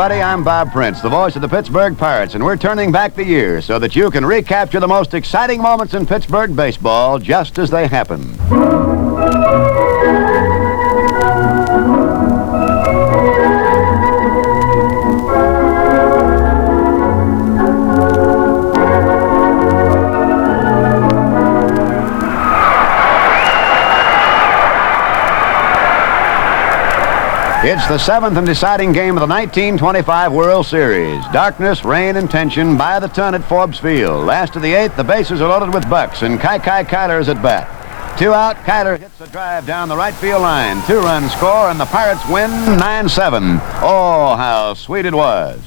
everybody. I'm Bob Prince, the voice of the Pittsburgh Pirates, and we're turning back the years so that you can recapture the most exciting moments in Pittsburgh baseball just as they happened. It's the seventh and deciding game of the 1925 World Series. Darkness, rain, and tension by the ton at Forbes Field. Last of the eighth, the bases are loaded with Bucks, and Kyler is at bat. 2 out, Kyler hits a drive down the right field line. 2-run score, and the Pirates win 9-7. Oh, how sweet it was.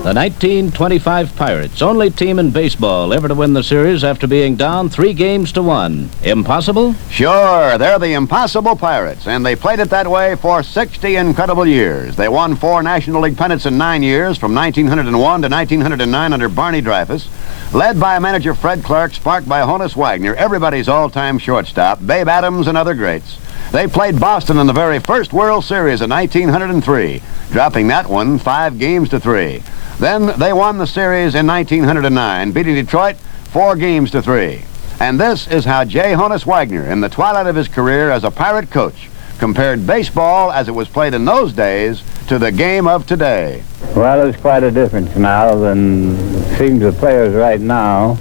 The 1925 Pirates, only team in baseball ever to win the series after being down 3-1. Impossible? Sure, they're the impossible Pirates, and they played it that way for 60 incredible years. They won 4 National League pennants in 9 years, from 1901 to 1909 under Barney Dreyfus. Led by manager Fred Clark, sparked by Honus Wanger, everybody's all-time shortstop, Babe Adams, and other greats. They played Boston in the very first World Series in 1903, dropping that one 5-3. Then they won the series in 1909, beating Detroit 4-3. And this is how J. Honus Wanger, in the twilight of his career as a Pirate coach, compared baseball as it was played in those days to the game of today. Well, there's quite a difference now than it seems the players right now.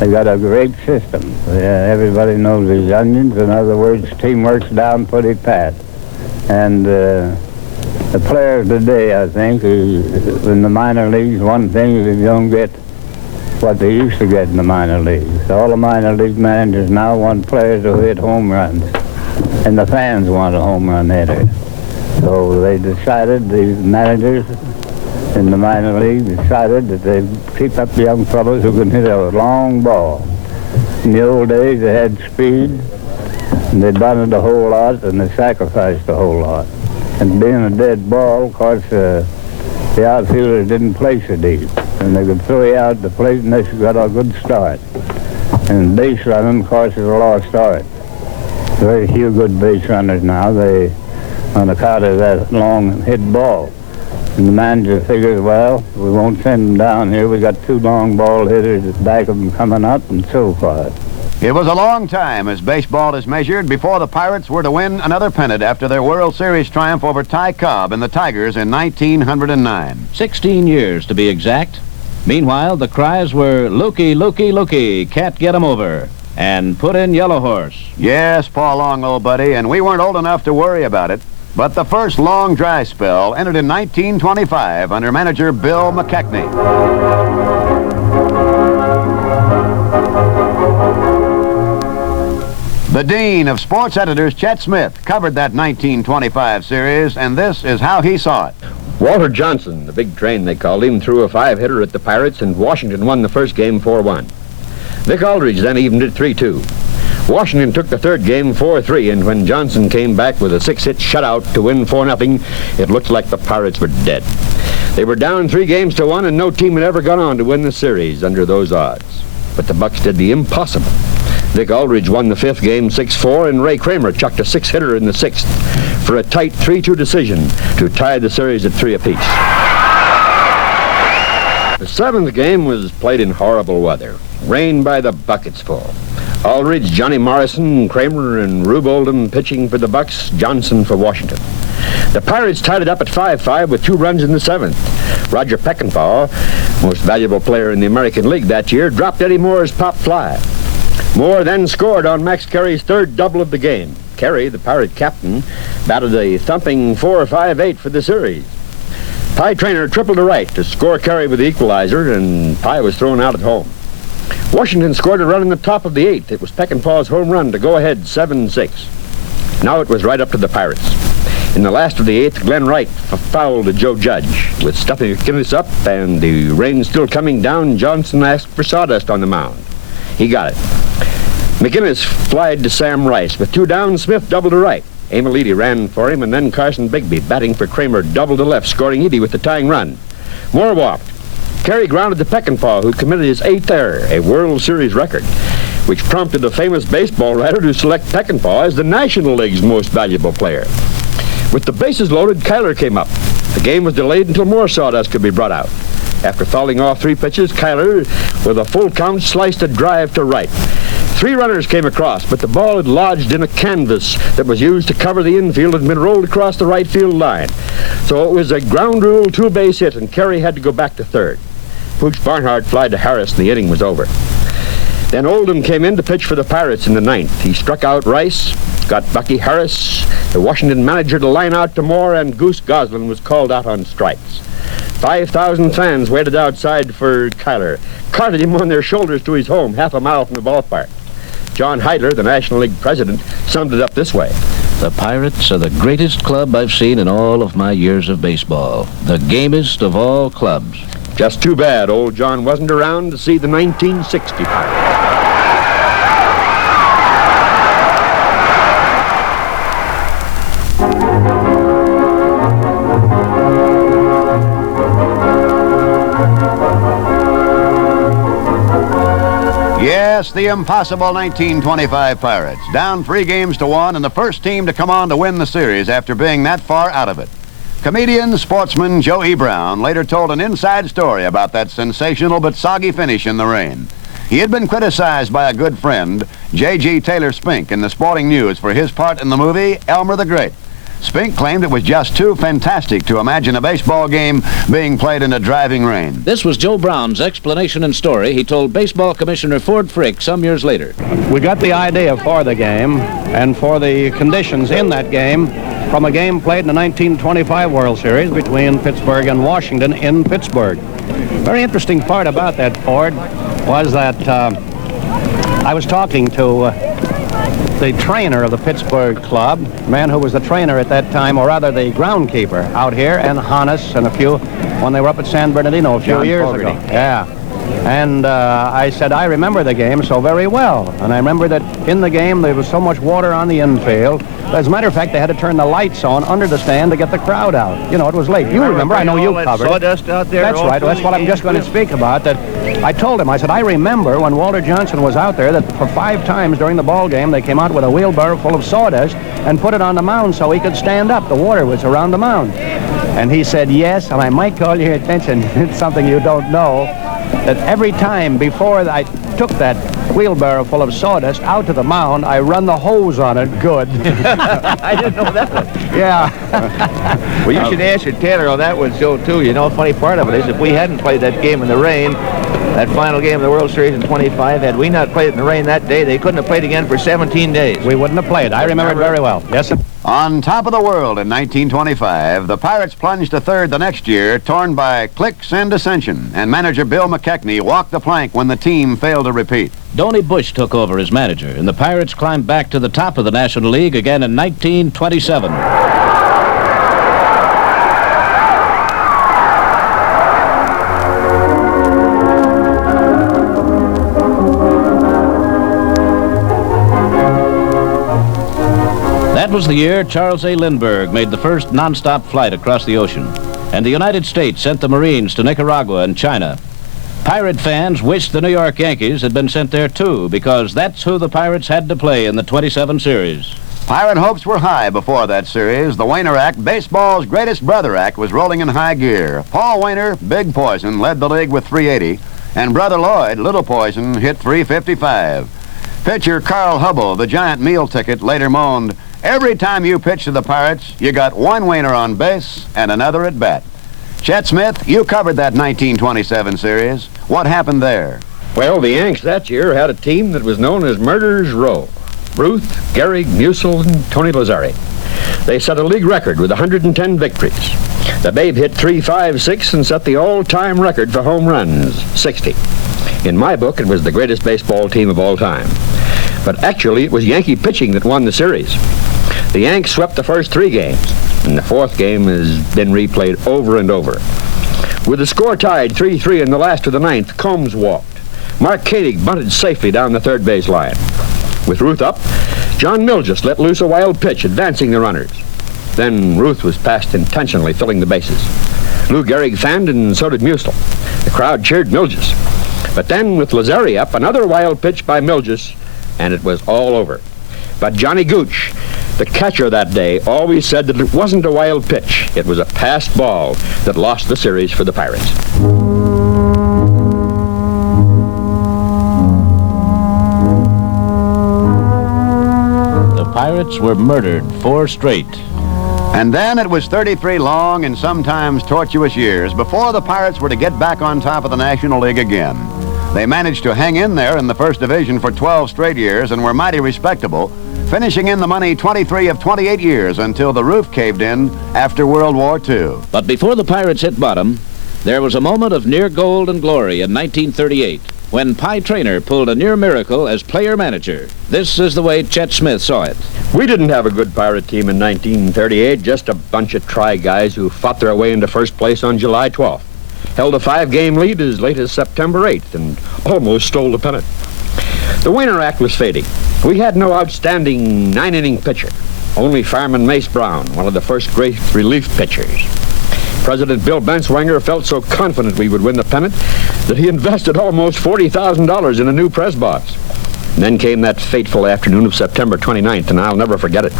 They've got a great system. Everybody knows these onions. In other words, teamwork's down pretty pat. And the players today, I think, in the minor leagues, one thing is they don't get what they used to get in the minor leagues. All the minor league managers now want players to hit home runs, and the fans want a home run hitter. So they decided, these managers in the minor league decided that they'd keep up young fellows who can hit a long ball. In the old days, they had speed, and they bunted a whole lot, and they sacrificed a whole lot. And being a dead ball, of course, the outfielders didn't play so deep. And they could throw you out the plate, and they got a good start. And base running, of course, is a lost art. Very few good base runners now, on account of that long hit ball. And the manager figures, well, we won't send them down here. We got 2 long ball hitters at the back of them coming up, and so forth. It was a long time, as baseball is measured, before the Pirates were to win another pennant after their World Series triumph over Ty Cobb and the Tigers in 1909. 16 years, to be exact. Meanwhile, the cries were, "Lukey, Lukey, Lukey, can't get him over," and "Put in Yellow Horse." Yes, Paul Long, old buddy, and we weren't old enough to worry about it. But the first long dry spell ended in 1925 under manager Bill McKechnie. The Dean of Sports Editors, Chet Smith, covered that 1925 series, and this is how he saw it. Walter Johnson, the big train they called him, threw a 5-hitter at the Pirates, and Washington won the first game 4-1. Vic Aldridge then evened it 3-2. Washington took the third game 4-3, and when Johnson came back with a 6-hit shutout to win 4-0, it looked like the Pirates were dead. They were down 3-1, and no team had ever gone on to win the series under those odds. But the Bucks did the impossible. Vic Aldridge won the 5th game 6-4, and Ray Kramer chucked a 6-hitter in the 6th for a tight 3-2 decision to tie the series at 3 apiece. The 7th game was played in horrible weather. Rain by the buckets full. Aldridge, Johnny Morrison, Kramer, and Rube Oldham pitching for the Bucks, Johnson for Washington. The Pirates tied it up at 5-5 with 2 runs in the 7th. Roger Peckinpah, most valuable player in the American League that year, dropped Eddie Moore's pop fly. Moore then scored on Max Carey's 3rd double of the game. Carey, the Pirate captain, batted a thumping 4-5-8 for the series. Pie Traynor tripled to right to score Carey with the equalizer, and Pie was thrown out at home. Washington scored a run in the top of the 8th. It was Peckinpah's home run to go ahead 7-6. Now it was right up to the Pirates. In the last of the 8th, Glenn Wright fouled to Joe Judge. With Stuffy McInnes up and the rain still coming down, Johnson asked for sawdust on the mound. He got it. McInnes flied to Sam Rice. With 2 down, Smith doubled to right. Emilidi ran for him, and then Carson Bigby, batting for Kramer, doubled to left, scoring Edie with the tying run. Moore walked. Carey grounded to Peckinpah, who committed his 8th error, a World Series record, which prompted the famous baseball writer to select Peckinpah as the National League's most valuable player. With the bases loaded, Kyler came up. The game was delayed until more sawdust could be brought out. After fouling off 3 pitches, Kyler, with a full count, sliced a drive to right. 3 runners came across, but the ball had lodged in a canvas that was used to cover the infield and had been rolled across the right field line. So it was a ground rule 2-base hit, and Carey had to go back to third. Pooch Barnhart flied to Harris, and the inning was over. Then Oldham came in to pitch for the Pirates in the 9th. He struck out Rice, got Bucky Harris, the Washington manager to line out to Moore, and Goose Goslin was called out on strikes. 5,000 fans waited outside for Kyler, carted him on their shoulders to his home, half a mile from the ballpark. John Heidler, the National League president, summed it up this way. The Pirates are the greatest club I've seen in all of my years of baseball. The gamest of all clubs. Just too bad old John wasn't around to see the 1960 Pirates. Yes, the impossible 1925 Pirates, down 3-1 and the first team to come on to win the series after being that far out of it. Comedian, sportsman Joe E. Brown later told an inside story about that sensational but soggy finish in the rain. He had been criticized by a good friend, J.G. Taylor Spink, in the Sporting News for his part in the movie Elmer the Great. Spink claimed it was just too fantastic to imagine a baseball game being played in a driving rain. This was Joe Brown's explanation and story he told Baseball Commissioner Ford Frick some years later. We got the idea for the game and for the conditions in that game from a game played in the 1925 World Series between Pittsburgh and Washington in Pittsburgh. Very interesting part about that, Ford, was that I was talking to the trainer of the Pittsburgh club, man who was the trainer at that time, or rather the groundkeeper out here, and Honus and a few, when they were up at San Bernardino a few years ago. Yeah. And I said, I remember the game so very well. And I remember that in the game there was so much water on the infield. As a matter of fact, they had to turn the lights on under the stand to get the crowd out. You know, it was late. You remember, I know you covered. Sawdust out there. That's right. That's what I'm just going to speak about. That I told him, I said, I remember when Walter Johnson was out there that for 5 times during the ball game they came out with a wheelbarrow full of sawdust and put it on the mound so he could stand up. The water was around the mound. And he said, yes, and I might call your attention, it's something you don't know, that every time before I took that wheelbarrow full of sawdust out to the mound, I run the hose on it good. I didn't know that one. Yeah. Well, you should answer Taylor on that one, Joe, too. You know, funny part of it is if we hadn't played that game in the rain, that final game of the World Series in 25, had we not played it in the rain that day, they couldn't have played again for 17 days. We wouldn't have played. I remember it very well. Yes, sir. On top of the world in 1925, the Pirates plunged to third the next year, torn by cliques and dissension, and manager Bill McKechnie walked the plank when the team failed to repeat. Donnie Bush took over as manager, and the Pirates climbed back to the top of the National League again in 1927. That was the year Charles A. Lindbergh made the first nonstop flight across the ocean, and the United States sent the Marines to Nicaragua and China. Pirate fans wished the New York Yankees had been sent there too, because that's who the Pirates had to play in the 27 series. Pirate hopes were high before that series. The Waner Act, baseball's greatest brother act, was rolling in high gear. Paul Waner, Big Poison, led the league with 380, and Brother Lloyd, Little Poison, hit 355. Pitcher Carl Hubble, the giant meal ticket, later moaned, "Every time you pitch to the Pirates, you got one Waner on base and another at bat." Chet Smith, you covered that 1927 series. What happened there? Well, the Yanks that year had a team that was known as Murderers Row. Ruth, Gehrig, Musil, and Tony Lazzari. They set a league record with 110 victories. The Babe hit 356 and set the all-time record for home runs, 60. In my book, it was the greatest baseball team of all time. But actually, it was Yankee pitching that won the series. The Yanks swept the first 3 games, and the 4th game has been replayed over and over. With the score tied 3-3 in the last of the 9th, Combs walked. Mark Koenig bunted safely down the third base line. With Ruth up, John Milgis let loose a wild pitch, advancing the runners. Then Ruth was passed intentionally, filling the bases. Lou Gehrig fanned, and so did Musil. The crowd cheered Milgis. But then, with Lazzeri up, another wild pitch by Milgis, and it was all over. But Johnny Gooch, the catcher that day, always said that it wasn't a wild pitch. It was a passed ball that lost the series for the Pirates. The Pirates were murdered 4 straight. And then it was 33 long and sometimes tortuous years before the Pirates were to get back on top of the National League again. They managed to hang in there in the first division for 12 straight years and were mighty respectable, finishing in the money 23 of 28 years until the roof caved in after World War II. But before the Pirates hit bottom, there was a moment of near gold and glory in 1938 when Pie Traynor pulled a near miracle as player-manager. This is the way Chet Smith saw it. We didn't have a good Pirate team in 1938, just a bunch of try guys who fought their way into first place on July 12th, held a 5-game lead as late as September 8th, and almost stole the pennant. The Waner act was fading. We had no outstanding 9-inning pitcher, only Fireman Mace Brown, one of the first great relief pitchers. President Bill Benswanger felt so confident we would win the pennant that he invested almost $40,000 in a new press box. And then came that fateful afternoon of September 29th, and I'll never forget it.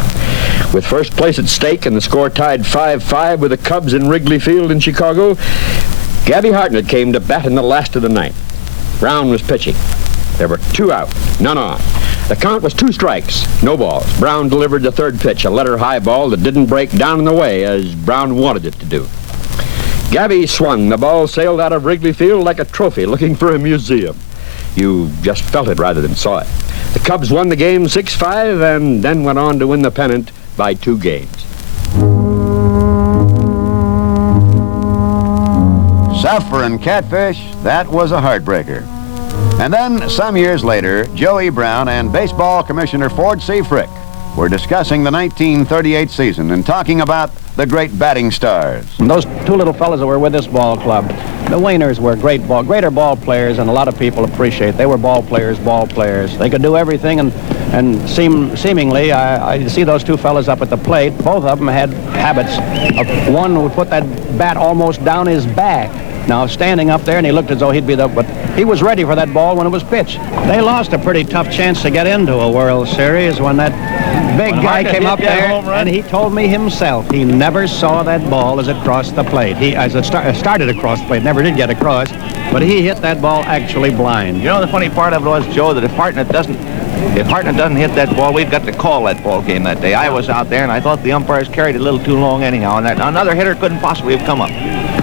With first place at stake and the score tied 5-5 with the Cubs in Wrigley Field in Chicago, Gabby Hartnett came to bat in the last of the ninth. Brown was pitching. There were 2 out, none on. The count was 2 strikes, no balls. Brown delivered the third pitch, a letter high ball that didn't break down in the way as Brown wanted it to do. Gabby swung. The ball sailed out of Wrigley Field like a trophy looking for a museum. You just felt it rather than saw it. The Cubs won the game 6-5 and then went on to win the pennant by 2 games. Suffering catfish, that was a heartbreaker. And then, some years later, Joey Brown and baseball commissioner Ford C. Frick were discussing the 1938 season and talking about the great batting stars. And those 2 little fellas that were with this ball club, the Waners were greater ball players, and a lot of people appreciate. They were ball players. They could do everything, and seemingly, I see those 2 fellas up at the plate. Both of them had habits. One would put that bat almost down his back. Now, standing up there, and he looked as though he'd be the... But he was ready for that ball when it was pitched. They lost a pretty tough chance to get into a World Series when that big guy came up there, and he told me himself he never saw that ball as it crossed the plate. As it started across the plate, never did get across, but he hit that ball actually blind. You know, the funny part of it was, Joe, that if Hartnett doesn't hit that ball, we've got to call that ball game that day. I was out there, and I thought the umpires carried it a little too long anyhow, and that another hitter couldn't possibly have come up.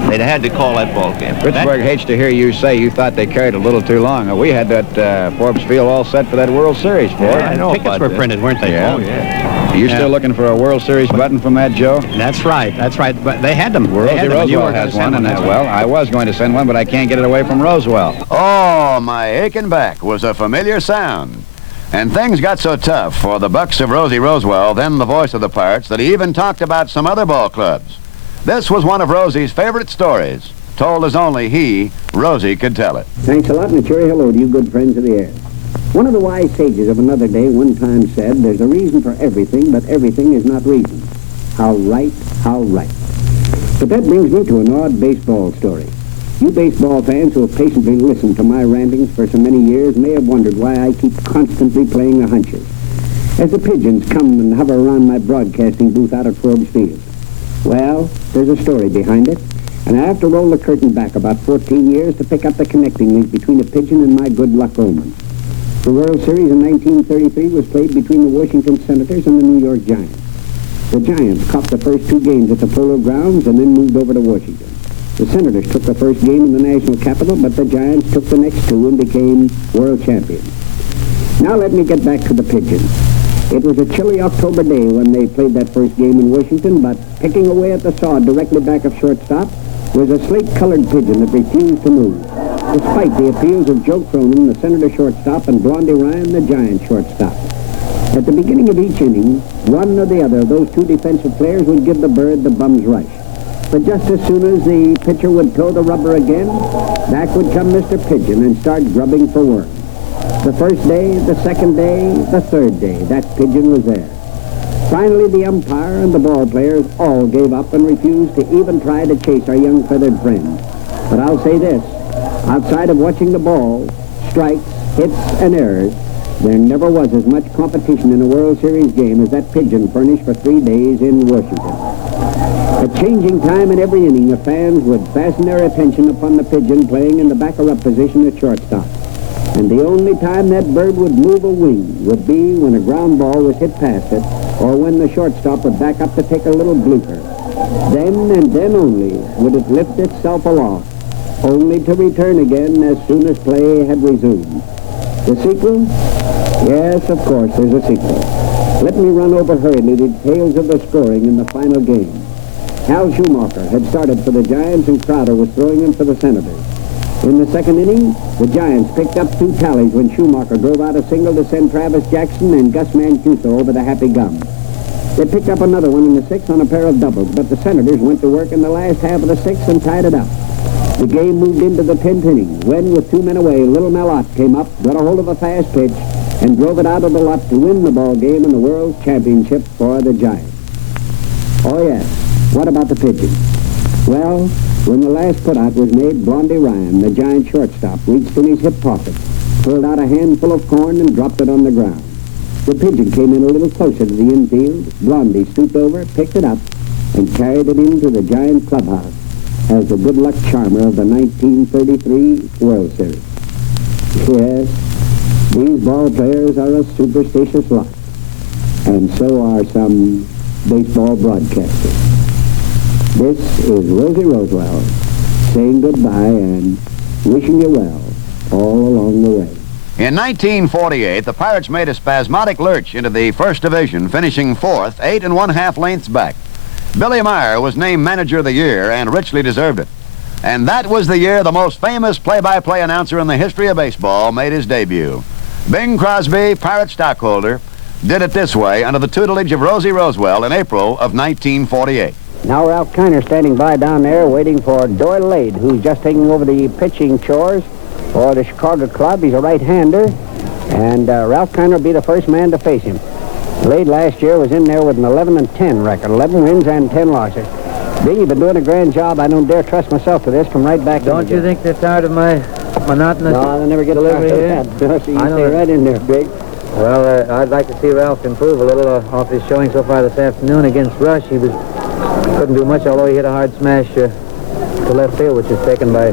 They'd had to call that ball game. Pittsburgh hates to hear you say you thought they carried a little too long. We had that Forbes field all set for that World Series, Ford. Yeah, I know. Tickets were printed, weren't they? Yeah. Oh, yeah. Are you still looking for a World Series button from that, Joe? That's right. But they had them. Rosey Roswell has one, and well, I was going to send one, but I can't get it away from Roswell. Oh, my aching back was a familiar sound. And things got so tough for the Bucks of Rosey Roswell, then the voice of the Pirates, that he even talked about some other ball clubs. This was one of Rosie's favorite stories, told as only he, Rosie, could tell it. Thanks a lot, and a cheery hello to you good friends of the air. One of the wise sages of another day one time said, there's a reason for everything, but everything is not reason. How right, how right. But that brings me to an odd baseball story. You baseball fans who have patiently listened to my rantings for so many years may have wondered why I keep constantly playing the hunches, as the pigeons come and hover around my broadcasting booth out at Forbes Field. Well, there's a story behind it, and I have to roll the curtain back about 14 years to pick up the connecting link between a pigeon and my good luck omen. The World Series in 1933 was played between the Washington Senators and the New York Giants. The Giants caught the first 2 games at the Polo Grounds and then moved over to Washington. The Senators took the first game in the national capital, but the Giants took the next 2 and became world champions. Now let me get back to the pigeons. It was a chilly October day when they played that first game in Washington, but picking away at the sod directly back of shortstop was a slate-colored pigeon that refused to move, despite the appeals of Joe Cronin, the Senator shortstop, and Blondie Ryan, the Giant shortstop. At the beginning of each inning, one or the other of those 2 defensive players would give the bird the bum's rush. But just as soon as the pitcher would throw the rubber again, back would come Mr. Pigeon and start grubbing for work. The first day, the second day, the third day, that pigeon was there. Finally, the umpire and the ball players all gave up and refused to even try to chase our young feathered friend. But I'll say this, outside of watching the ball, strikes, hits, and errors, there never was as much competition in a World Series game as that pigeon furnished for 3 days in Washington. At changing time in every inning, the fans would fasten their attention upon the pigeon playing in the backer-up position at shortstop. And the only time that bird would move a wing would be when a ground ball was hit past it, or when the shortstop would back up to take a little blooper. Then and then only would it lift itself aloft, only to return again as soon as play had resumed. The sequel? Yes, of course, there's a sequel. Let me run over hurriedly the details of the scoring in the final game. Hal Schumacher had started for the Giants and Crowder was throwing him for the Senators. In the second inning, the Giants picked up 2 tallies when Schumacher drove out a single to send Travis Jackson and Gus Mancuso over the happy gum. They picked up another one in the 6th on a pair of doubles, but the Senators went to work in the last half of the 6th and tied it up. The game moved into the 10th inning when, with 2 men away, Little Malott came up, got a hold of a fast pitch, and drove it out of the lot to win the ball game in the World Championship for the Giants. Oh, yes. What about the pigeon? Well, when the last putout was made, Blondie Ryan, the Giant shortstop, reached in his hip pocket, pulled out a handful of corn, and dropped it on the ground. The pigeon came in a little closer to the infield. Blondie stooped over, picked it up, and carried it into the Giant clubhouse as the good luck charmer of the 1933 World Series. Yes, these ball players are a superstitious lot, and so are some baseball broadcasters. This is Rosey Roswell saying goodbye and wishing you well all along the way. In 1948, the Pirates made a spasmodic lurch into the first division, finishing 4th, 8 1/2 lengths back. Billy Meyer was named Manager of the Year and richly deserved it. And that was the year the most famous play-by-play announcer in the history of baseball made his debut. Bing Crosby, Pirate stockholder, did it this way under the tutelage of Rosey Roswell in April of 1948. Now Ralph Kiner standing by down there waiting for Doyle Lade, who's just taking over the pitching chores for the Chicago club. He's a right-hander, and Ralph Kiner will be the first man to face him. Lade last year was in there with an 11-10 record, 11 wins and 10 losses. Bing, you've been doing a grand job. I don't dare trust myself to this. Come right back. Don't you think they're tired of my monotonous No, I'll never get delivery tired here? of that. So you stay right in there, Big. Well, I'd like to see Ralph improve a little off his showing so far this afternoon against Rush. He couldn't do much, although he hit a hard smash to left field, which is taken by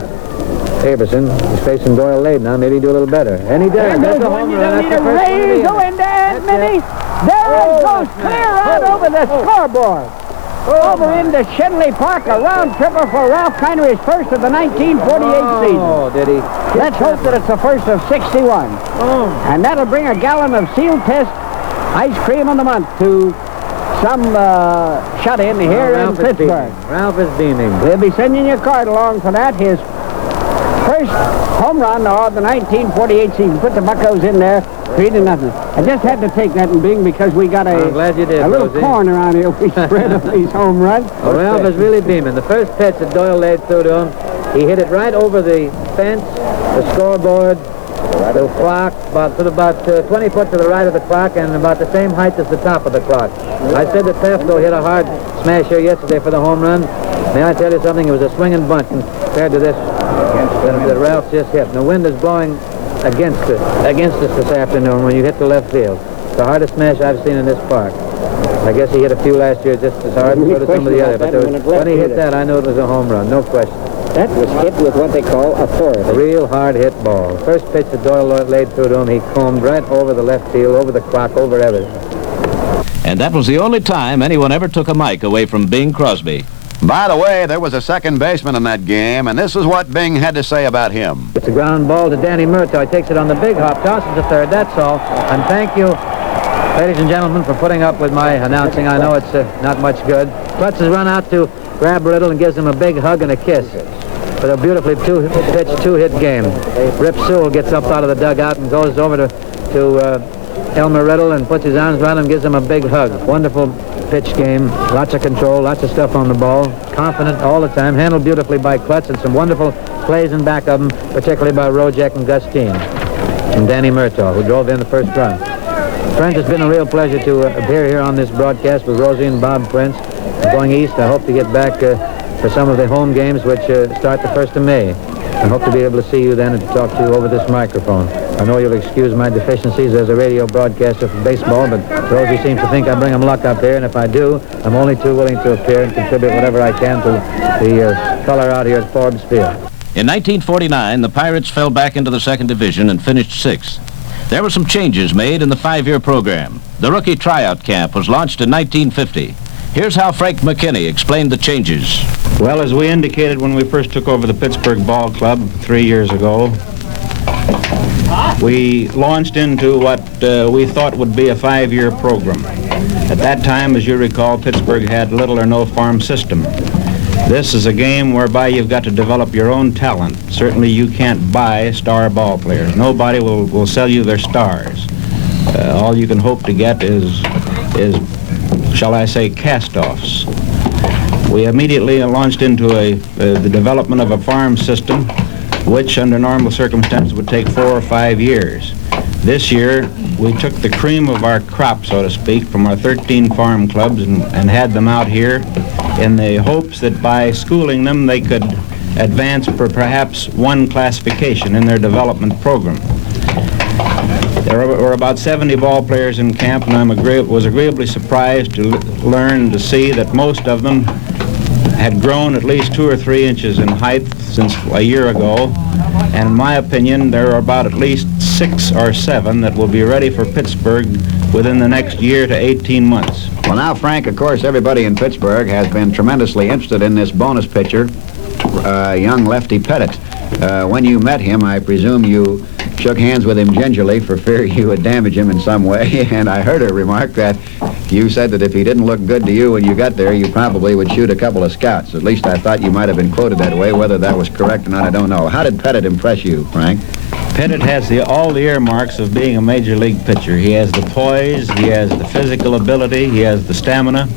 Aberson. He's facing Doyle Lade now. Maybe he'll do a little better. And he does. That's a home run. That's the first one. Raise the wind and Minnie. There it goes, clear out over the scoreboard. Over into Shenley Park, a round tripper for Ralph Kiner, his first of the 1948 season. Oh, did he? Let's hope that it's the first of 61. Oh. And that'll bring a gallon of Seal Test ice cream of the month to some shut-in here in Pittsburgh. Ralph is beaming. We'll be sending you a card along for that. His first home run of the 1948 season. Put the Buccos in there, 3-0. I just had to take that in Bing because we got I'm glad you did, a little Rosie. corn around here. We spread on these home runs. Well, Ralph is really beaming. The first pitch that Doyle Lade threw to him, he hit it right over the fence, the scoreboard, the clock, about 20 foot to the right of the clock and about the same height as the top of the clock. I said that Pafko hit a hard smash here yesterday for the home run. May I tell you something? It was a swinging bunch compared to this that Ralph just hit. And the wind is blowing against us this afternoon when you hit the left field. It's the hardest smash I've seen in this park. I guess he hit a few last year just as hard as some of the other. But when he hit that, I knew it was a home run, no question. That was hit with what they call authority. A real hard hit ball. First pitch that Doyle Lade threw to him, he combed right over the left field, over the clock, over everything. And that was the only time anyone ever took a mic away from Bing Crosby. By the way, there was a second baseman in that game, and this is what Bing had to say about him. It's a ground ball to Danny Murtaugh. He takes it on the big hop, tosses to third, that's all. And thank you, ladies and gentlemen, for putting up with my announcing. I know it's not much good. Klutz has run out to grab Riddle and gives him a big hug and a kiss. For a beautifully two-pitch, two-hit game. Rip Sewell gets up out of the dugout and goes over to Elmer Riddle and puts his arms around him and gives him a big hug. Wonderful pitch game. Lots of control, lots of stuff on the ball. Confident all the time. Handled beautifully by Klutz and some wonderful plays in back of him, particularly by Rojek and Gustine. and Danny Murtaugh, who drove in the first run. Friends, it's been a real pleasure to appear here on this broadcast with Rosie and Bob Prince. Going east, I hope to get back for some of the home games, which start the 1st of May. I hope to be able to see you then and to talk to you over this microphone. I know you'll excuse my deficiencies as a radio broadcaster for baseball, but Rosie seems to think I bring him luck up here, and if I do, I'm only too willing to appear and contribute whatever I can to the color out here at Forbes Field. In 1949, the Pirates fell back into the 2nd Division and finished 6th. There were some changes made in the 5-year program. The rookie tryout camp was launched in 1950. Here's how Frank McKinney explained the changes. Well, as we indicated when we first took over the Pittsburgh Ball Club 3 years ago, we launched into what we thought would be a 5-year program. At that time, as you recall, Pittsburgh had little or no farm system. This is a game whereby you've got to develop your own talent. Certainly you can't buy star ball players. Nobody will sell you their stars. All you can hope to get is shall I say, cast-offs. We immediately launched into the development of a farm system, which under normal circumstances would take 4 or 5 years. This year, we took the cream of our crop, so to speak, from our 13 farm clubs and had them out here in the hopes that by schooling them, they could advance for perhaps one classification in their development program. There were about 70 ball players in camp, and I was agreeably surprised to learn to see that most of them had grown at least 2 or 3 inches in height since a year ago. And in my opinion, there are about at least 6 or 7 that will be ready for Pittsburgh within the next year to 18 months. Well, now, Frank, of course, everybody in Pittsburgh has been tremendously interested in this bonus pitcher, young lefty Pennant. When you met him, I presume you shook hands with him gingerly for fear you would damage him in some way, and I heard a remark that you said that if he didn't look good to you when you got there, you probably would shoot a couple of scouts. At least I thought you might have been quoted that way. Whether that was correct or not, I don't know. How did Pennant impress you, Frank? Pennant has all the earmarks of being a major league pitcher. He has the poise, he has the physical ability, he has the stamina.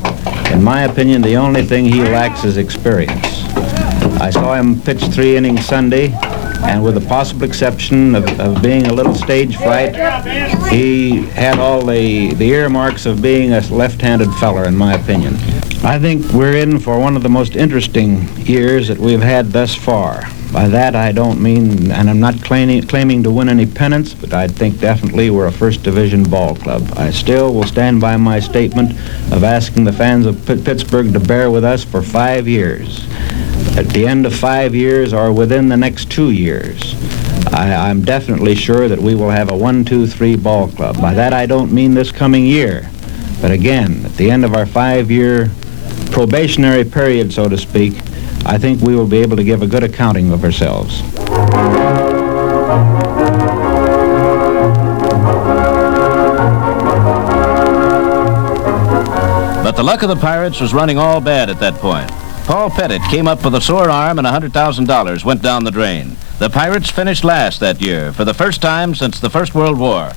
In my opinion, the only thing he lacks is experience. I saw him pitch 3 innings Sunday, and with the possible exception of being a little stage fright, he had all the earmarks of being a left-handed feller, in my opinion. I think we're in for one of the most interesting years that we've had thus far. By that I don't mean, and I'm not claiming to win any pennants, but I think definitely we're a first division ball club. I still will stand by my statement of asking the fans of Pittsburgh to bear with us for 5 years. At the end of 5 years or within the next 2 years, I'm definitely sure that we will have a 1-2-3 ball club. By that I don't mean this coming year, but again, at the end of our 5-year probationary period, so to speak, I think we will be able to give a good accounting of ourselves. But the luck of the Pirates was running all bad at that point. Paul Pettit came up with a sore arm and $100,000 went down the drain. The Pirates finished last that year for the first time since the First World War.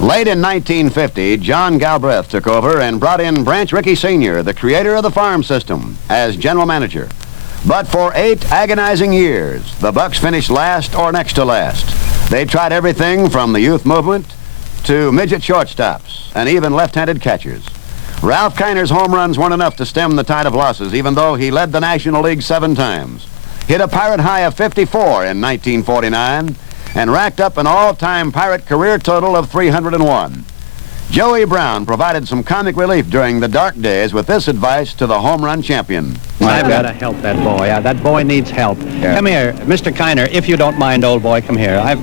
Late in 1950, John Galbreath took over and brought in Branch Rickey Sr., the creator of the farm system, as general manager. But for 8 agonizing years, the Bucks finished last or next to last. They tried everything from the youth movement to midget shortstops and even left-handed catchers. Ralph Kiner's home runs weren't enough to stem the tide of losses, even though he led the National League 7 times. Hit a Pirate high of 54 in 1949 and racked up an all-time Pirate career total of 301. Joey Brown provided some comic relief during the dark days with this advice to the home run champion. I've got to help that boy. That boy needs help. Yeah. Come here, Mr. Kiner, if you don't mind, old boy, come here. I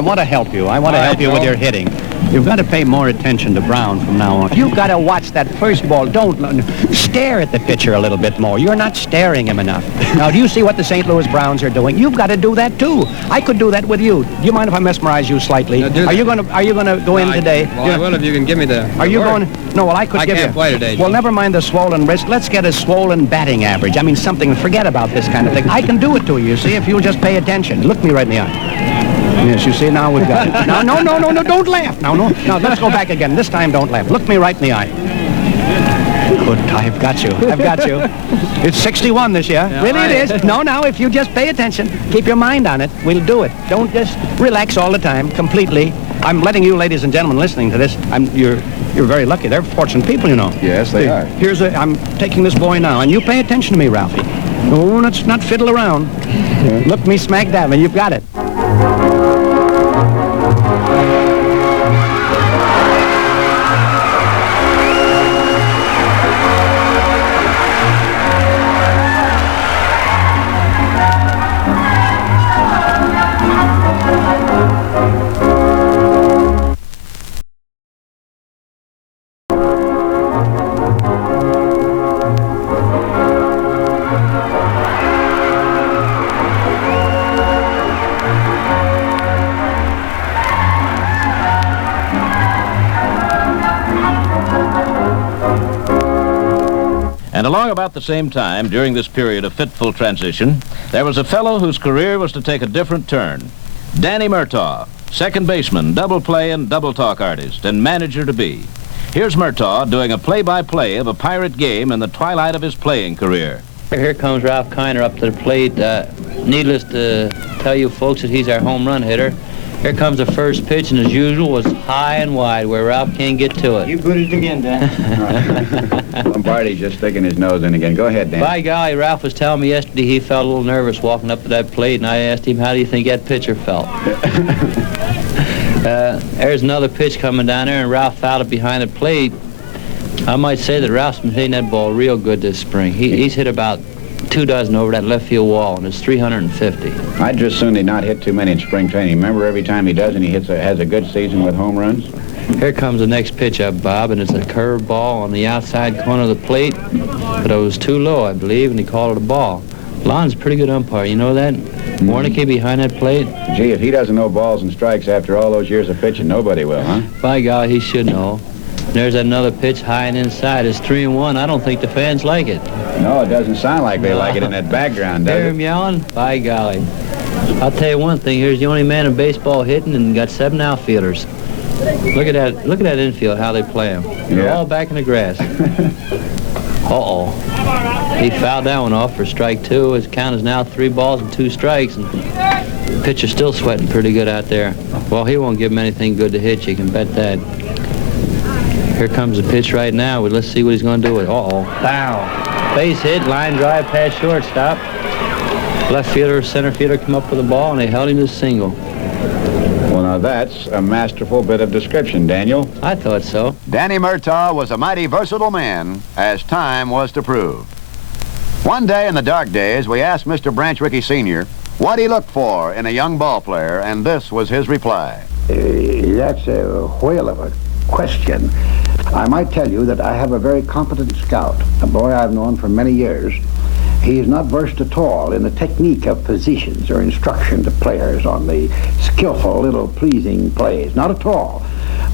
want to help you. I want to help you with your hitting. You've got to pay more attention to Brown from now on. You've got to watch that first ball. Don't stare at the pitcher a little bit more. You're not staring him enough. Now, do you see what the St. Louis Browns are doing? You've got to do that too. I could do that with you. Do you mind if I mesmerize you slightly? No, are you going to go in today? Well, I will if you can give me the. Are you going? No, well, I could give you. I can't play today. Well, never mind the swollen wrist. Let's get a swollen batting average. I mean, something. Forget about this kind of thing. I can do it to you. See, if you'll just pay attention. Look me right in the eye. Yes, you see, now we've got it. No, don't laugh. Now, let's go back again. This time, don't laugh. Look me right in the eye. Good, I've got you. I've got you. It's 61 this year. Yeah, Really, it is. No, if you just pay attention, keep your mind on it, we'll do it. Don't just relax all the time, completely. I'm letting you, ladies and gentlemen, listening to this, you're very lucky. They're fortunate people, you know. Yes, they are. I'm taking this boy now, and you pay attention to me, Ralphie. No, let's not fiddle around. Look me smack dab, and you've got it. And along about the same time, during this period of fitful transition, there was a fellow whose career was to take a different turn. Danny Murtaugh, second baseman, double play and double talk artist, and manager to be. Here's Murtaugh doing a play-by-play of a Pirate game in the twilight of his playing career. Here comes Ralph Kiner up to the plate. Needless to tell you folks that he's our home run hitter. Here comes the first pitch, and as usual, was high and wide where Ralph can't get to it. You put it again, Dan. Lombardi's just sticking his nose in again. Go ahead, Dan. By golly, Ralph was telling me yesterday he felt a little nervous walking up to that plate, and I asked him, how do you think that pitcher felt? There's another pitch coming down there, and Ralph fouled it behind the plate. I might say that Ralph's been hitting that ball real good this spring. He's hit about 2 dozen over that left field wall, and it's 350. I'd just soon he not hit too many in spring training. Remember, every time he does, and he has a good season with home runs. Here comes the next pitch up, Bob, and it's a curved ball on the outside corner of the plate, but it was too low, I believe, and he called it a ball. Lon's a pretty good umpire, you know that? Warnicke behind that plate. Gee, if he doesn't know balls and strikes after all those years of pitching, nobody will, huh? By God, he should know. There's another pitch high and inside. It's 3-1. I don't think the fans like it. No, it doesn't sound like they like it in that background, does Hear it? him yelling? By golly. I'll tell you one thing. Here's the only man in baseball hitting and got 7 outfielders. Look at that. Look at that infield, how they play them. They're all back in the grass. Uh-oh. He fouled that one off for strike 2. His count is now 3 balls and 2 strikes. And the pitcher's still sweating pretty good out there. Well, he won't give him anything good to hit. You can bet that. Here comes the pitch right now. Let's see what he's going to do with it. Uh-oh. Wow. Base hit, line drive past shortstop. Left fielder, center fielder come up with the ball, and they held him to single. Well, now that's a masterful bit of description, Daniel. I thought so. Danny Murtaugh was a mighty versatile man, as time was to prove. One day in the dark days, we asked Mr. Branch Rickey Sr. what he looked for in a young ball player, and this was his reply. That's a whale of a question. I might tell you that I have a very competent scout, a boy I've known for many years. He is not versed at all in the technique of positions or instruction to players on the skillful little pleasing plays, not at all.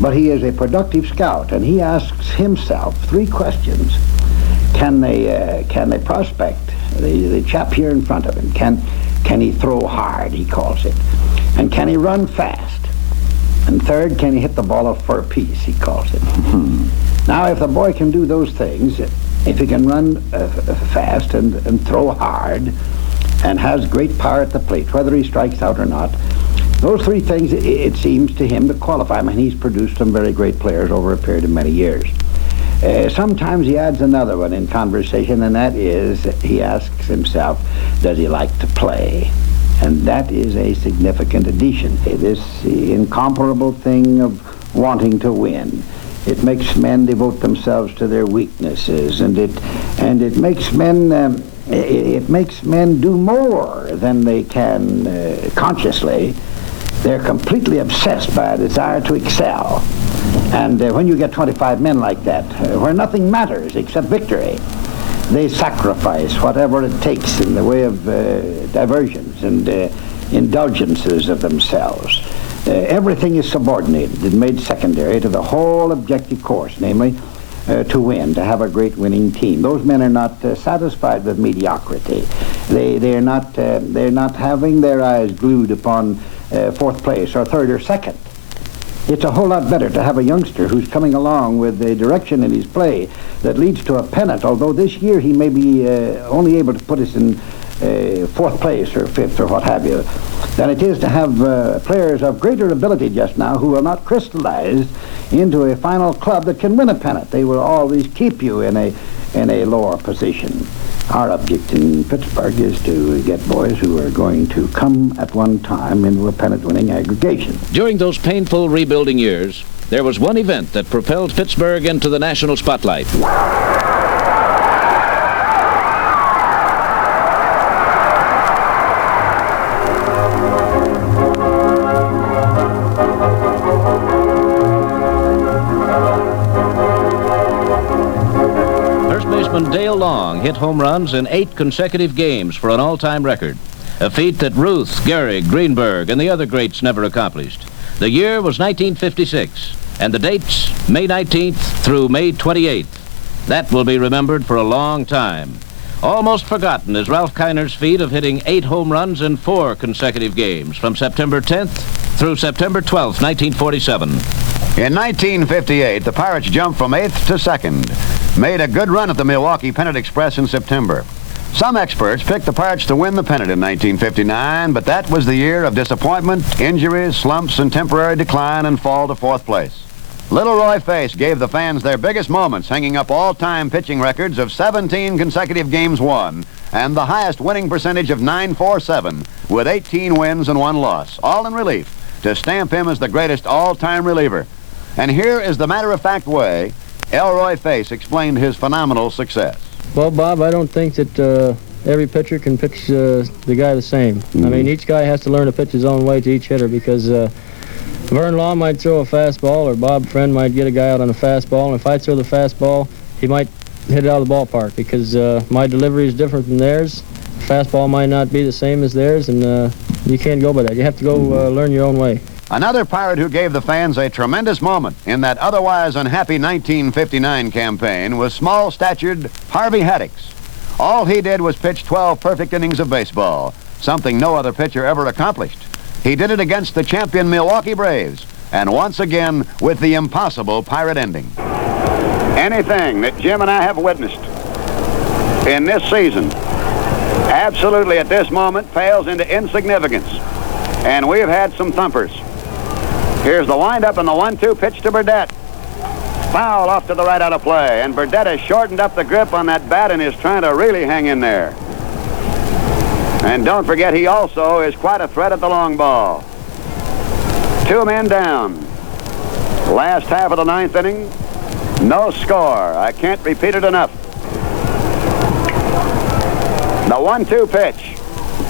But he is a productive scout, and he asks himself 3 questions. Can they prospect the chap here in front of him? Can he throw hard, he calls it? And can he run fast? And third, can he hit the ball off for a piece, he calls it. Now, if the boy can do those things, if he can run fast and throw hard and has great power at the plate, whether he strikes out or not, those 3 things, it seems to him, to qualify him, and he's produced some very great players over a period of many years. Sometimes he adds another one in conversation, and that is, he asks himself, does he like to play? And that is a significant addition. This incomparable thing of wanting to win. It makes men devote themselves to their weaknesses, and it makes men do more than they can consciously. They're completely obsessed by a desire to excel. And when you get 25 men like that, where nothing matters except victory, they sacrifice whatever it takes in the way of diversions and indulgences of themselves. Everything is subordinated and made secondary to the whole objective course, namely to win, to have a great winning team. Those men are not satisfied with mediocrity. They're not having their eyes glued upon 4th place or 3rd or 2nd. It's a whole lot better to have a youngster who's coming along with a direction in his play that leads to a pennant, although this year he may be only able to put us in fourth place or fifth or what have you, than it is to have players of greater ability just now who will not crystallize into a final club that can win a pennant. They will always keep you in a lower position. Our object in Pittsburgh is to get boys who are going to come at one time into a pennant-winning aggregation. During those painful rebuilding years, there was one event that propelled Pittsburgh into the national spotlight. Hit home runs in 8 consecutive games for an all-time record, a feat that Ruth, Gehrig, Greenberg, and the other greats never accomplished. The year was 1956, and the dates, May 19th through May 28th. That will be remembered for a long time. Almost forgotten is Ralph Kiner's feat of hitting 8 home runs in 4 consecutive games from September 10th through September 12th, 1947. In 1958, the Pirates jumped from 8th to 2nd. Made a good run at the Milwaukee Pennant Express in September. Some experts picked the Pirates to win the pennant in 1959, but that was the year of disappointment, injuries, slumps, and temporary decline and fall to 4th place. Little Roy Face gave the fans their biggest moments, hanging up all-time pitching records of 17 consecutive games won and the highest winning percentage of .947 with 18 wins and 1 loss, all in relief, to stamp him as the greatest all-time reliever. And here is the matter-of-fact way Elroy Face explained his phenomenal success. Well, Bob, I don't think that every pitcher can pitch the guy the same. I mean, each guy has to learn to pitch his own way to each hitter because Vern Law might throw a fastball or Bob Friend might get a guy out on a fastball, and if I throw the fastball, he might hit it out of the ballpark because my delivery is different than theirs. The fastball might not be the same as theirs, and you can't go by that. You have to go learn your own way. Another Pirate who gave the fans a tremendous moment in that otherwise unhappy 1959 campaign was small-statured Harvey Haddix. All he did was pitch 12 perfect innings of baseball, something no other pitcher ever accomplished. He did it against the champion Milwaukee Braves, and once again with the impossible Pirate ending. Anything that Jim and I have witnessed in this season absolutely at this moment fails into insignificance, and we've had some thumpers. Here's the windup and the 1-2 pitch to Burdett. Foul off to the right out of play, and Burdett has shortened up the grip on that bat and is trying to really hang in there. And don't forget, he also is quite a threat at the long ball. 2 men down. Last half of the 9th inning, no score. I can't repeat it enough. The 1-2 pitch.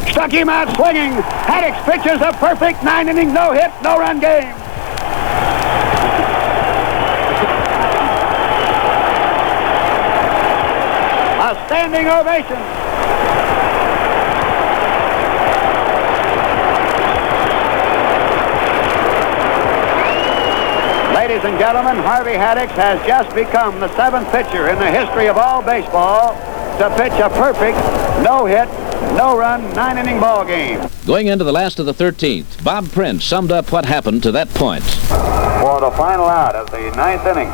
Struck him out swinging. Haddix pitches a perfect 9-inning no-hit, no-run game. A standing ovation. Ladies and gentlemen, Harvey Haddix has just become the 7th pitcher in the history of all baseball to pitch a perfect no-hit, no-run, 9-inning ball game. Going into the last of the 13th, Bob Prince summed up what happened to that point. For the final out of the 9th inning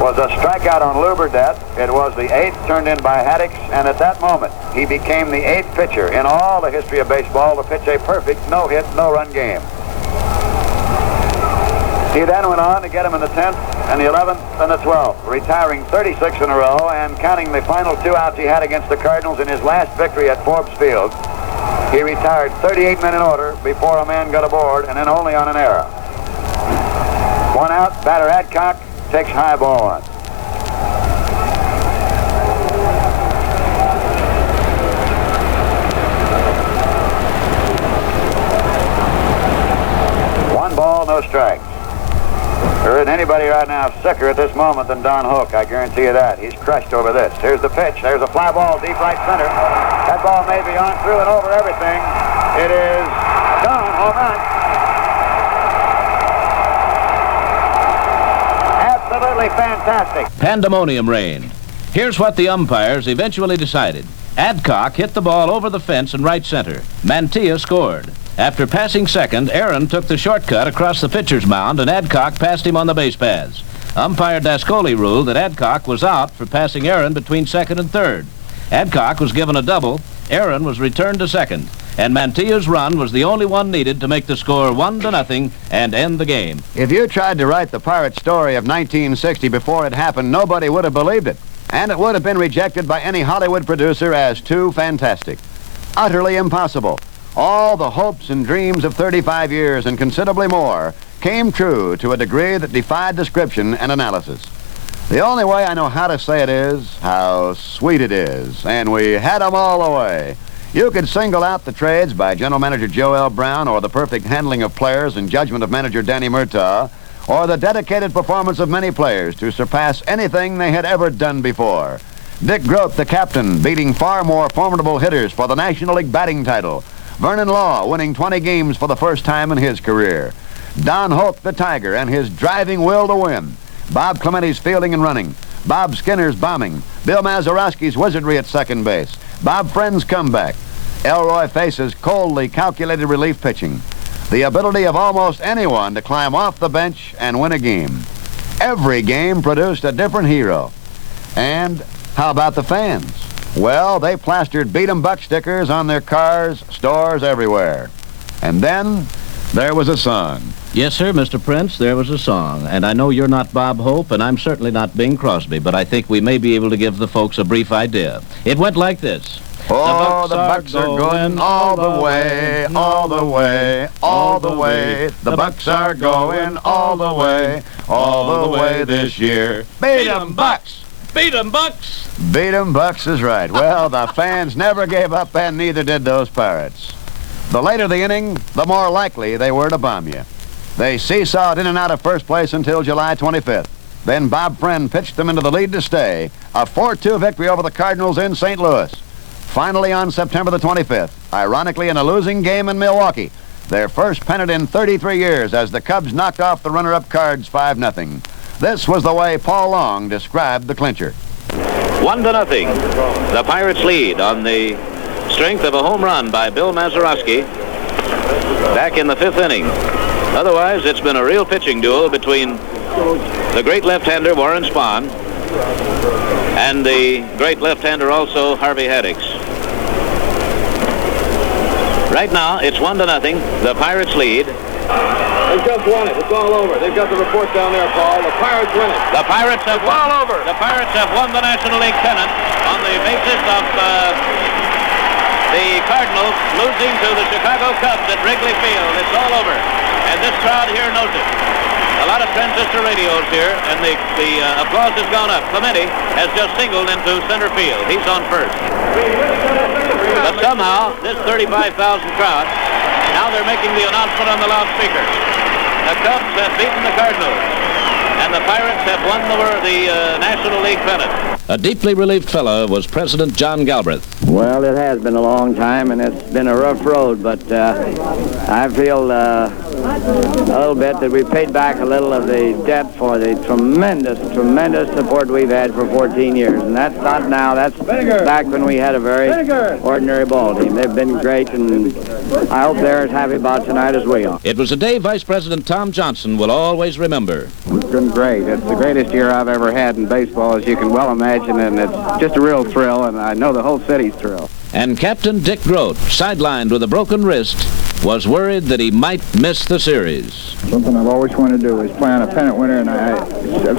was a strikeout on Lou Burdett. It was the 8th turned in by Haddix, and at that moment, he became the 8th pitcher in all the history of baseball to pitch a perfect no-hit, no-run game. He then went on to get him in the 10th and the 11th and the 12th, retiring 36 in a row and counting the final 2 outs he had against the Cardinals in his last victory at Forbes Field. He retired 38 men in order before a man got aboard, and then only on an error. 1 out, batter Adcock takes high ball on. No strikes. There isn't anybody right now sicker at this moment than Don Hook. I guarantee you that. He's crushed over this. Here's the pitch. There's a fly ball deep right center. That ball may be on through and over everything. It is gone. Home run. Absolutely fantastic. Pandemonium reigned. Here's what the umpires eventually decided. Adcock hit the ball over the fence in right center. Mantilla scored. After passing second, Aaron took the shortcut across the pitcher's mound, and Adcock passed him on the base paths. Umpire Dascoli ruled that Adcock was out for passing Aaron between second and third. Adcock was given a double, Aaron was returned to second, and Mantilla's run was the only one needed to make the score 1-0 and end the game. If you tried to write the Pirate story of 1960 before it happened, nobody would have believed it. And it would have been rejected by any Hollywood producer as too fantastic. Utterly impossible. All the hopes and dreams of 35 years and considerably more came true to a degree that defied description and analysis. The only way I know how to say it is, how sweet it is. And we had 'em all the way. You could single out the trades by General Manager Joe L. Brown, or the perfect handling of players and judgment of manager Danny Murtaugh, or the dedicated performance of many players to surpass anything they had ever done before. Dick Groat, the captain, beating far more formidable hitters for the National League batting title. Vernon Law winning 20 games for the first time in his career. Don Hoke, the Tiger, and his driving will to win. Bob Clementi's fielding and running. Bob Skinner's bombing. Bill Mazeroski's wizardry at second base. Bob Friend's comeback. Elroy Face's coldly calculated relief pitching. The ability of almost anyone to climb off the bench and win a game. Every game produced a different hero. And how about the fans? Well, they plastered Beat 'em Buck stickers on their cars, stores, everywhere. And then there was a song. Yes, sir, Mr. Prince, there was a song. And I know you're not Bob Hope, and I'm certainly not Bing Crosby, but I think we may be able to give the folks a brief idea. It went like this. Oh, the Bucks are going all the way, all the way, all the way. The Bucks are going all the way this year. Beat 'em Bucks! Beat 'em Bucks! Beat 'em Bucks is right. Well, the fans never gave up, and neither did those Pirates. The later the inning, the more likely they were to bomb you. They seesawed in and out of first place until July 25th. Then Bob Friend pitched them into the lead to stay. A 4-2 victory over the Cardinals in St. Louis. Finally, on September the 25th, ironically in a losing game in Milwaukee, their first pennant in 33 years as the Cubs knocked off the runner-up Cards 5-0. This was the way Paul Long described the clincher. 1-0. The Pirates lead on the strength of a home run by Bill Mazeroski back in the 5th inning. Otherwise, it's been a real pitching duel between the great left-hander Warren Spahn and the great left-hander also Harvey Haddix. Right now, it's 1-0. The Pirates lead. They just won it. It's all over. They've got the report down there, Paul. The Pirates win it. The Pirates have won. All over. The Pirates have won the National League pennant on the basis of the Cardinals losing to the Chicago Cubs at Wrigley Field. It's all over. And this crowd here knows it. A lot of transistor radios here, and the applause has gone up. Clementi has just singled into center field. He's on first. But somehow, this 35,000 crowd, now they're making the announcement on the loudspeaker. The Cubs have beaten the Cardinals, and the Pirates have won the National League pennant. A deeply relieved fellow was President John Galbreath. Well, it has been a long time, and it's been a rough road, but I feel a little bit that we paid back a little of the debt for the tremendous support we've had for 14 years. And that's not now. That's back when we had a very ordinary ball team. They've been great, and I hope they're as happy about tonight as we are. It was a day Vice President Tom Johnson will always remember. It's been great. It's the greatest year I've ever had in baseball, as you can well imagine, and it's just a real thrill, and I know the whole city's thrilled. And Captain Dick Groat, sidelined with a broken wrist, was worried that he might miss the series. Something I've always wanted to do is play on a pennant winner, and I've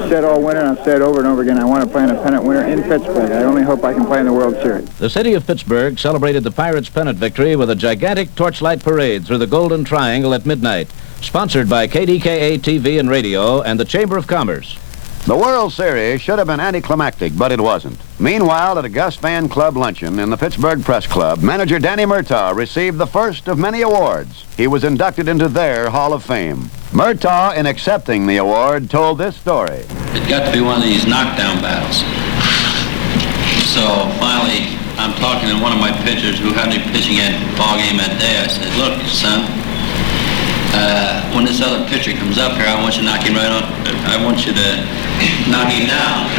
said all winter, and I've said over and over again, I want to play on a pennant winner in Pittsburgh. I only hope I can play in the World Series. The city of Pittsburgh celebrated the Pirates' pennant victory with a gigantic torchlight parade through the Golden Triangle at midnight, sponsored by KDKA TV and radio and the Chamber of Commerce. The World Series should have been anticlimactic, but it wasn't. Meanwhile, at a Gus Fan Club luncheon in the Pittsburgh Press Club, manager Danny Murtaugh received the first of many awards. He was inducted into their Hall of Fame. Murtaugh, in accepting the award, told this story. It got to be one of these knockdown battles. So finally, I'm talking to one of my pitchers who had me pitching at the ball game that day. I said, look, son, when this other pitcher comes up here, I want you to knock him right on. I want you to knock him down.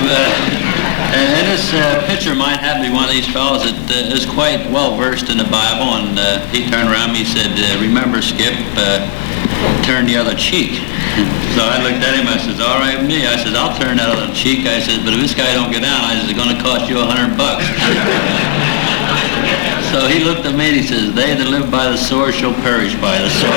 But And this pitcher of mine happened to be one of these fellows that is quite well versed in the Bible, and he turned around and he said, remember, Skip, turn the other cheek. So I looked at him, I says, all right with me. I says, I'll turn that other cheek. I says, but if this guy don't get down, I says, it's going to cost you $100. So he looked at me and he says, they that live by the sword shall perish by the sword.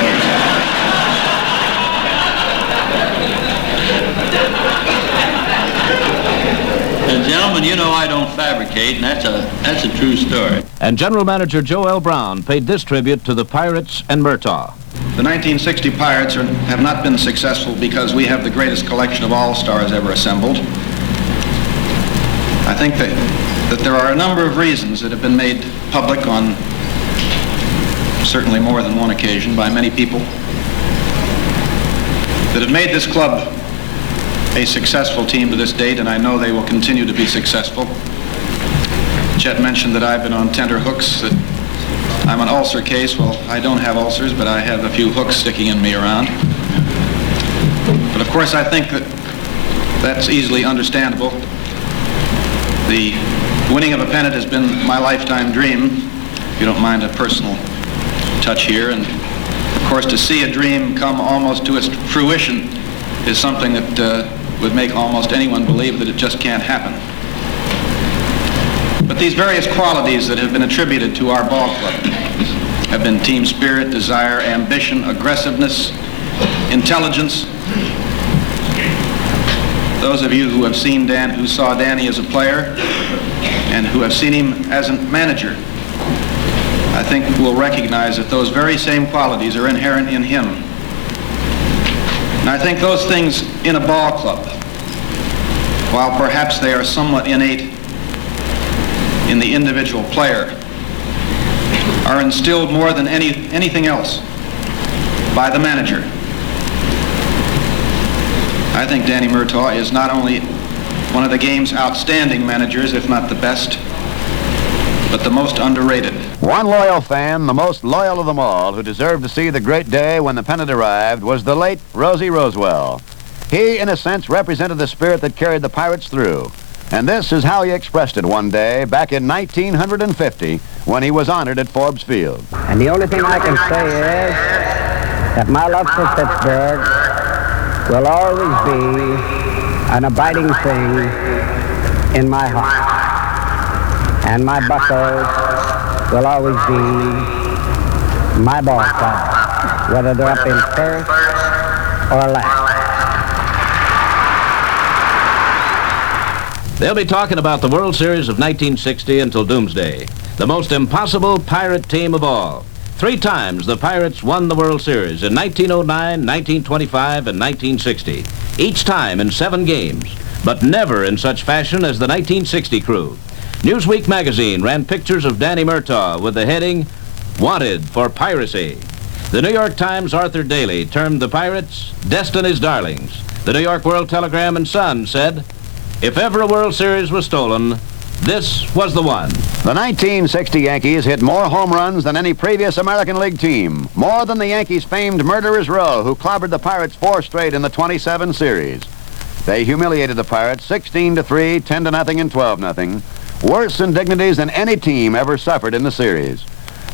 And gentlemen, you know I don't fabricate, and that's a true story. And General Manager Joe L. Brown paid this tribute to the Pirates and Murtaugh. The 1960 Pirates have not been successful because we have the greatest collection of all-stars ever assembled. I think that there are a number of reasons that have been made public on certainly more than one occasion by many people that have made this club a successful team to this date, and I know they will continue to be successful. Chet mentioned that I've been on tender hooks, that I'm an ulcer case. Well, I don't have ulcers, but I have a few hooks sticking in me around. But of course, I think that that's easily understandable. The winning of a pennant has been my lifetime dream, if you don't mind a personal touch here. And of course, to see a dream come almost to its fruition is something that would make almost anyone believe that it just can't happen. But these various qualities that have been attributed to our ball club have been team spirit, desire, ambition, aggressiveness, intelligence. Those of you who have seen who saw Danny as a player and who have seen him as a manager, I think will recognize that those very same qualities are inherent in him. And I think those things in a ball club, while perhaps they are somewhat innate in the individual player, are instilled more than anything else by the manager. I think Danny Murtaugh is not only one of the game's outstanding managers, if not the best, but the most underrated. One loyal fan, the most loyal of them all, who deserved to see the great day when the pennant arrived, was the late Rosey Roswell. He, in a sense, represented the spirit that carried the Pirates through. And this is how he expressed it one day back in 1950 when he was honored at Forbes Field. And the only thing I can say is that my love for Pittsburgh will always be an abiding thing in my heart. And my Buccos will always be my ball club, whether they're up in first or last. They'll be talking about the World Series of 1960 until doomsday. The most impossible Pirate team of all. 3 times the Pirates won the World Series in 1909, 1925, and 1960. Each time in 7 games, but never in such fashion as the 1960 crew. Newsweek magazine ran pictures of Danny Murtaugh with the heading, "Wanted for Piracy." The New York Times Arthur Daly termed the Pirates Destiny's Darlings. The New York World Telegram and Sun said, if ever a World Series was stolen, this was the one. The 1960 Yankees hit more home runs than any previous American League team. More than the Yankees' famed Murderers Row, who clobbered the Pirates 4 straight in the 27 series. They humiliated the Pirates 16-3, 10-0, and 12-0. Worse indignities than any team ever suffered in the series.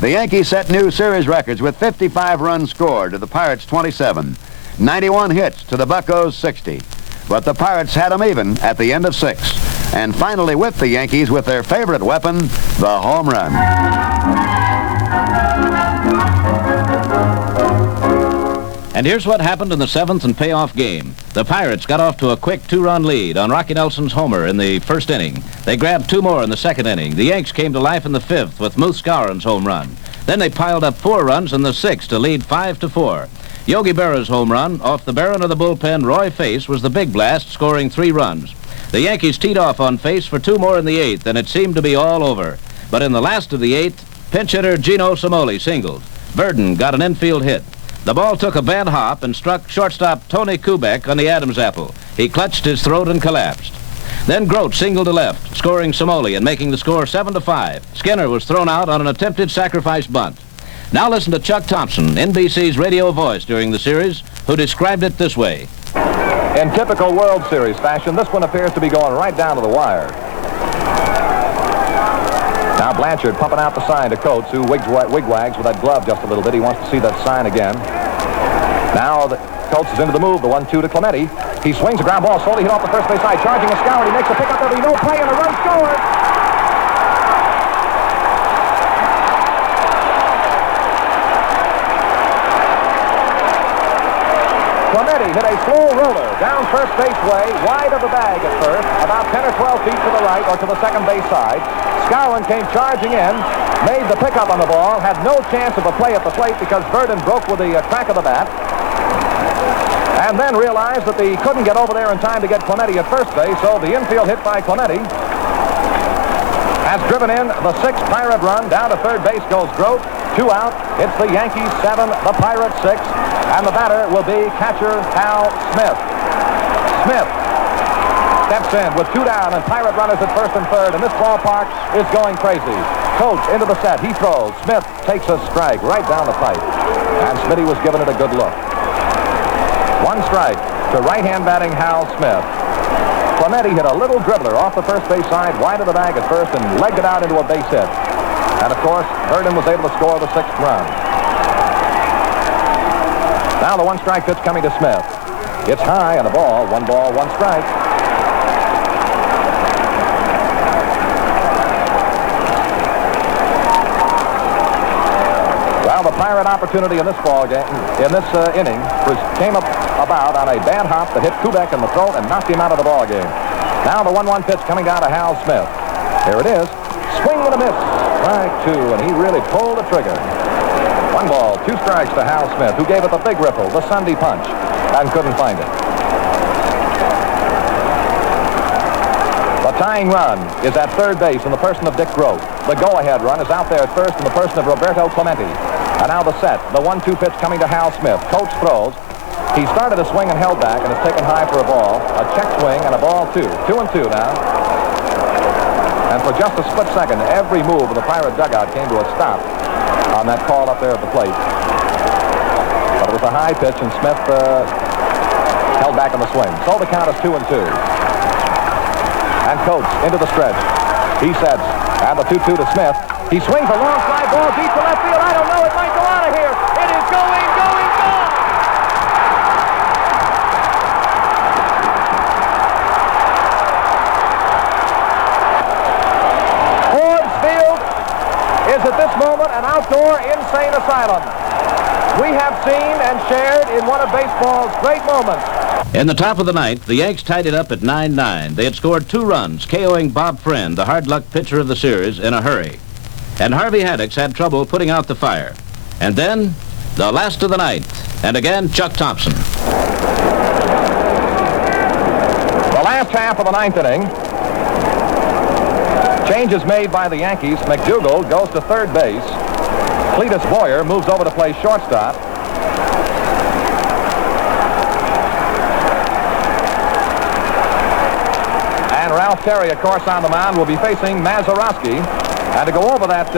The Yankees set new series records with 55 runs scored to the Pirates' 27, 91 hits to the Buccos' 60. But the Pirates had them even at the end of 6, and finally whipped the Yankees with their favorite weapon, the home run. And here's what happened in the 7th and payoff game. The Pirates got off to a quick 2-run lead on Rocky Nelson's homer in the first inning. They grabbed 2 more in the second inning. The Yanks came to life in the 5th with Muth Skowron's home run. Then they piled up 4 runs in the 6th to lead 5-4. Yogi Berra's home run off the Baron of the bullpen, Roy Face, was the big blast, scoring 3 runs. The Yankees teed off on Face for 2 more in the 8th, and it seemed to be all over. But in the last of the 8th, pinch hitter Gino Somoli singled. Verdon got an infield hit. The ball took a bad hop and struck shortstop Tony Kubek on the Adams apple. He clutched his throat and collapsed. Then Grote singled to left, scoring Somoli and making the score 7-5. Skinner was thrown out on an attempted sacrifice bunt. Now listen to Chuck Thompson, NBC's radio voice during the series, who described it this way. In typical World Series fashion, this one appears to be going right down to the wire. Blanchard pumping out the sign to Coates, who wigwags with that glove just a little bit. He wants to see that sign again. Now Coates is into the move, the 1-2 to Clemente. He swings a ground ball, slowly hit off the first base side, charging a scour. He makes a pickup. There'll be no play, and a run scored. Clemente hit a slow roller down first base way, wide of the bag at first, about 10 or 12 feet to the right or to the second base side. Skowron came charging in, made the pickup on the ball, had no chance of a play at the plate because Verdon broke with the crack of the bat, and then realized that he couldn't get over there in time to get Clemente at first base, so the infield hit by Clemente has driven in the 6th Pirate run. Down to third base goes Grote. 2 out. It's the Yankees 7, the Pirates 6, and the batter will be catcher Hal Smith. Smith steps in with 2 down and Pirate runners at first and third, and this ballpark is going crazy. Coates into the set. He throws. Smith takes a strike right down the pipe, and Smitty was giving it a good look. 1 strike to right-hand batting Hal Smith. Clemente hit a little dribbler off the first base side, wide of the bag at first, and legged it out into a base hit. And, of course, Verdon was able to score the 6th run. Now the 1-strike pitch coming to Smith. It's high and a ball. 1 ball, 1 strike. Well, the Pirate opportunity in this ball game, in this inning, came about on a bad hop that hit Kubek in the throat and knocked him out of the ball game. Now the 1-1 pitch coming down to Hal Smith. Here it is. Swing and a miss. Strike 2, and he really pulled the trigger. 1 ball, 2 strikes to Hal Smith, who gave it the big ripple, the Sunday punch, and couldn't find it. The tying run is at third base in the person of Dick Grote. The go-ahead run is out there at first in the person of Roberto Clemente. And now the set, the 1-2 pitch coming to Hal Smith. Coates throws. He started a swing and held back and is taken high for a ball. A check swing and a ball 2. 2-2 now. And for just a split second, every move of the Pirate dugout came to a stop on that call up there at the plate. But it was a high pitch, and Smith held back on the swing. So the count is 2-2. And Coates into the stretch. He sets. And the 2-2 to Smith. He swings a long fly ball deep to left field. I don't know. It might go out of here. It is going, gone! Forbes Field is at this moment an outdoor insane asylum. We have seen and shared in one of baseball's great moments. In the top of the 9th, the Yanks tied it up at 9-9. They had scored 2 runs, KOing Bob Friend, the hard-luck pitcher of the series, in a hurry. And Harvey Haddix had trouble putting out the fire. And then, the last of the 9th, and again, Chuck Thompson. The last half of the 9th inning. Changes made by the Yankees. McDougal goes to third base. Cletus Boyer moves over to play shortstop. And Ralph Terry, of course, on the mound, will be facing Mazeroski. And to go over that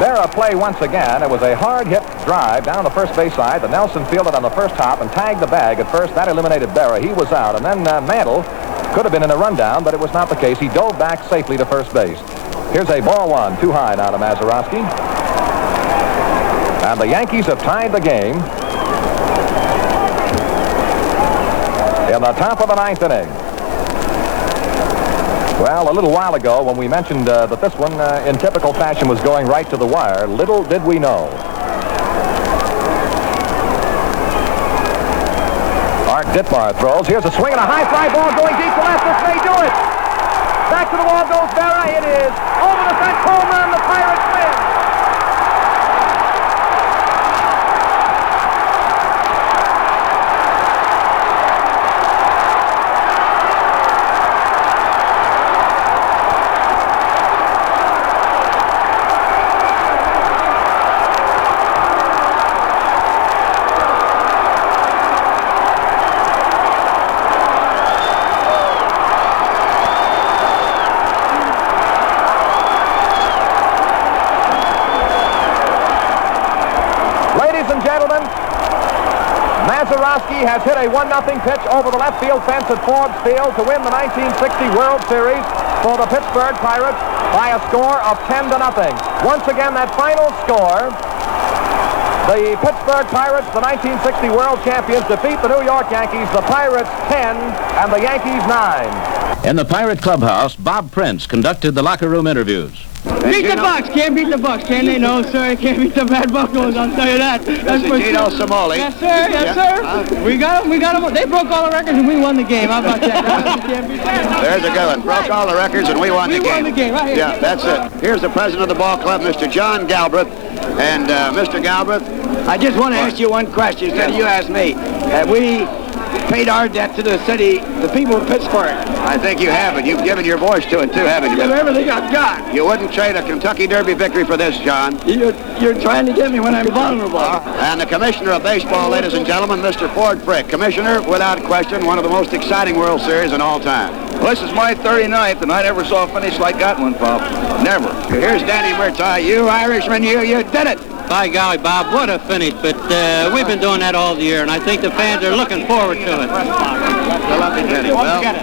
Berra play once again, it was a hard-hit drive down the first base side. The Nelson fielded on the first hop and tagged the bag at first. That eliminated Berra. He was out. And then Mantle could have been in a rundown, but it was not the case. He dove back safely to first base. Here's a ball 1, too high now to Mazeroski. And the Yankees have tied the game in the top of the 9th inning. Well, a little while ago when we mentioned that this one in typical fashion was going right to the wire, little did we know. Art Ditmar throws. Here's a swing and a high fly ball going deep to left. This may do it. Back to the wall goes Berra. It is over the fence. Home run. The Pirates win. Mazeroski has hit a 1-0 pitch over the left field fence at Forbes Field to win the 1960 World Series for the Pittsburgh Pirates. by a score of 10-0. Once again, that final score, the Pittsburgh Pirates, the 1960 World Champions, defeat the New York Yankees, the Pirates 10 and the Yankees 9. In the Pirate clubhouse, Bob Prince conducted the locker room interviews. Beat the Bucks. Can't beat the Bucks, can they? No, sir. Can't beat the bad Buccos, I'll tell you that. That's for Gino sure. Somoli. Yes, sir. Yes, sir. We got them. They broke all the records and we won the game. How about that? There's a good one. Broke all the records and we won the game. We won the game, right here. Yeah, that's it. Here's the president of the ball club, Mr. John Galbreath. And Mr. Galbreath, I just want to ask you one question instead of you ask me. We paid our debt to the city, the people of Pittsburgh. I think you have it. You've given your voice to it, too, haven't you? Give everything I've got. You wouldn't trade a Kentucky Derby victory for this, John. You're trying to get me when I'm vulnerable. And the commissioner of baseball, ladies and gentlemen, Mr. Ford Frick. Commissioner, without question, one of the most exciting World Series in all time. Well, this is my 39th, and I never saw a finish like that one, Pop. Never. Here's Danny Murtaugh. You Irishman, you did it. By golly, Bob, what a finish. But we've been doing that all year, and I think the fans are looking forward to it. Well,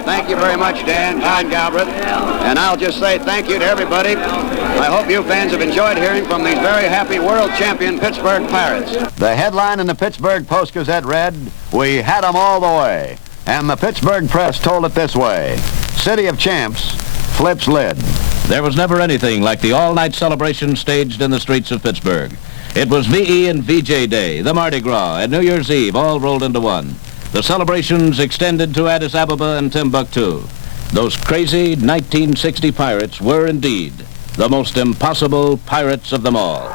thank you very much, Dan, John Galbreath. And I'll just say thank you to everybody. I hope you fans have enjoyed hearing from these very happy world champion Pittsburgh Pirates. The headline in the Pittsburgh Post-Gazette read, "We had 'em all the way." And the Pittsburgh Press told it this way, "City of Champs flips lid." There was never anything like the all-night celebration staged in the streets of Pittsburgh. It was VE and VJ Day, the Mardi Gras, and New Year's Eve all rolled into one. The celebrations extended to Addis Ababa and Timbuktu. Those crazy 1960 Pirates were indeed the most impossible pirates of them all.